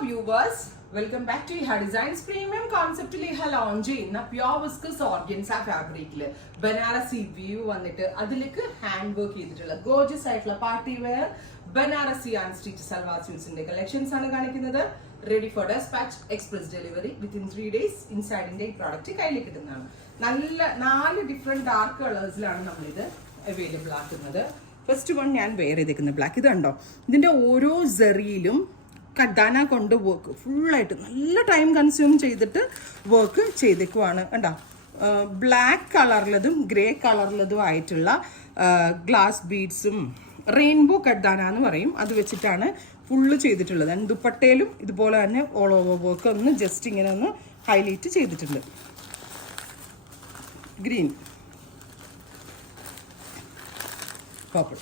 viewers, welcome back to Iha Designs Premium Concept Iha launch ചെയ്യുന്ന pure viscose organza fabric ല് Banarasi view വന്നിട്ട് അതിലേക്ക് hand work ചെയ്തിട്ടുള്ള gorgeous ആയിട്ടുള്ള party wear Banarasi and stitch salwar സ്യൂട്ട്സിന്റെ collections ആണ് കാണിക്കുന്നത്. Ready for despatch express delivery within 3 days ഇൻസൈഡിന്റെ ഈ പ്രോഡക്റ്റ് കയ്യിൽ കിട്ടുന്നതാണ്. നല്ല 4 ഡിഫറെന്റ് ഡാർക്ക് കളേഴ്സിലാണ് നമ്മളിത് അവൈലബിൾ ആക്കുന്നത്. ഫസ്റ്റ് വൺ ഞാൻ വെയർ ചെയ്തേക്കുന്ന ബ്ലാക്ക്. ഇത് കണ്ടോ, ഇതിന്റെ ഓരോ സെറിയിലും കഡാന കൊണ്ട് വർക്ക് ഫുള്ളായിട്ട് നല്ല ടൈം കൺസ്യൂം ചെയ്തിട്ട് വർക്ക് ചെയ്തേക്കുവാണ്. കണ്ടോ, ബ്ലാക്ക് കളറിലതും ഗ്രേ കളറിലതും ആയിട്ടുള്ള ഗ്ലാസ് ബീഡ്സും റെയിൻബോ കഡാന എന്ന് പറയും, അത് വെച്ചിട്ടാണ് ഫുള്ള് ചെയ്തിട്ടുള്ളത്. ആൻഡ് ദുപ്പട്ടയിലും ഇതുപോലെ തന്നെ ഓൾ ഓവർ വർക്ക് ഒന്ന് ജസ്റ്റ് ഇങ്ങനെ ഒന്ന് ഹൈലൈറ്റ് ചെയ്തിട്ടുണ്ട്. ഗ്രീൻ, പർപ്പിൾ,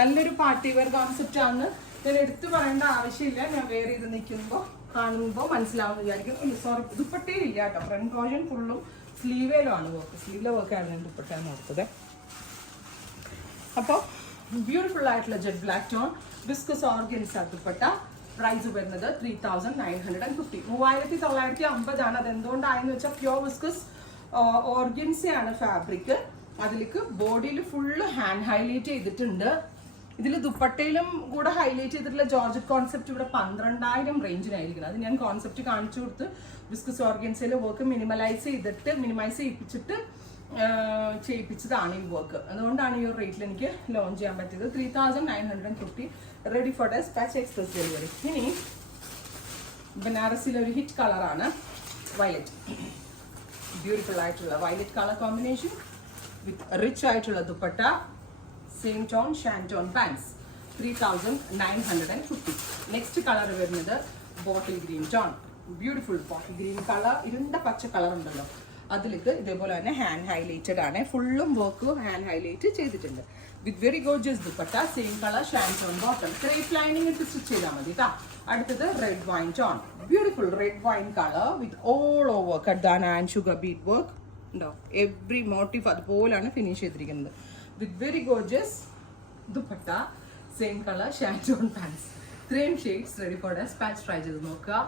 നല്ലൊരു പാർട്ടി വെയർ കോൺസെപ്റ്റ് ആണ്. ഞാൻ എടുത്തു പറയേണ്ട ആവശ്യമില്ല, ഞാൻ വേറെ ചെയ്ത് നിൽക്കുമ്പോൾ കാണുമ്പോൾ മനസ്സിലാവുന്ന വിചാരിക്കും. സോറി, ദുപ്പട്ടയിലില്ല കേട്ടോ, ഫ്രണ്ട് പോർഷൻ ഫുള്ളും സ്ലീവേലുമാണ് വർക്ക്. സ്ലീവിലെ വർക്കാണ് ഞാൻ ദുപ്പട്ട നോക്കുന്നത്. അപ്പോൾ ബ്യൂട്ടിഫുൾ ആയിട്ടുള്ള jet black tone viscose organza dupatta. Price വരുന്നത് 3950, 3950 ആണ്. അതെന്തുകൊണ്ടായെന്ന് വെച്ചാൽ പ്യോർ വിസ്കസ് ഓർഗൻസയാണ് ഫാബ്രിക്. അതിലേക്ക് ബോഡിയിൽ ഫുള്ള് ഹാൻഡ് ഹൈലൈറ്റ് ചെയ്തിട്ടുണ്ട്. ഇതിൽ ദുപ്പട്ടയിലും കൂടെ ഹൈലൈറ്റ് ചെയ്തിട്ടുള്ള ജോർജറ്റ് കോൺസെപ്റ്റ് ഇവിടെ 12,000 റേഞ്ചിനായിരിക്കണം. അത് ഞാൻ കോൺസെപ്റ്റ് കാണിച്ചു കൊടുത്ത് വിസ്കസ് ഓർഗൻസയിൽ വർക്ക് മിനിമൈസ് ചെയ്യിപ്പിച്ചിട്ട് ചെയ്യിപ്പിച്ചതാണ് ഈ വർക്ക്. അതുകൊണ്ടാണ് ഈ ഒരു റേറ്റിൽ എനിക്ക് ലോഞ്ച് ചെയ്യാൻ പറ്റിയത്. 3950, ready for despatch express delivery. ഇനി ബനാറസിലെ ഒരു ഹിറ്റ് കളറാണ് വയലറ്റ്. ബ്യൂട്ടിഫുൾ ആയിട്ടുള്ള violet colour combination with rich ആയിട്ടുള്ള dupatta, same tone shantoon pants. 3950. Next colour വരുന്നത് bottle green tone. Beautiful bottle green colour, ഇരുണ്ട പച്ച കളർ ഉണ്ടല്ലോ, അതിലേക്ക് ഇതേപോലെ തന്നെ ഹാൻഡ് ഹൈലൈറ്റഡ് ആണ്. ഫുള്ളും വർക്ക് ഹാൻഡ് ഹൈലൈറ്റ് ചെയ്തിട്ടുണ്ട് with very gorgeous dupatta, same colour shantoon bottom. Crepe lining ഇട്ട് സ്റ്റിച്ച് ചെയ്താൽ മതി കേട്ടോ. അടുത്തത് red wine tone, beautiful red wine colour with all over കഡാന ആൻഡ് ഷുഗർ ബീഡ് വർക്ക്. ഉണ്ടോ, എവ്രി മോട്ടീവ് അതുപോലാണ് ഫിനിഷ് ചെയ്തിരിക്കുന്നത് with very gorgeous dupatta, same colour shantoon pants. 3 shades ready for despatch. Try ചെയ്ത് നോക്കുക.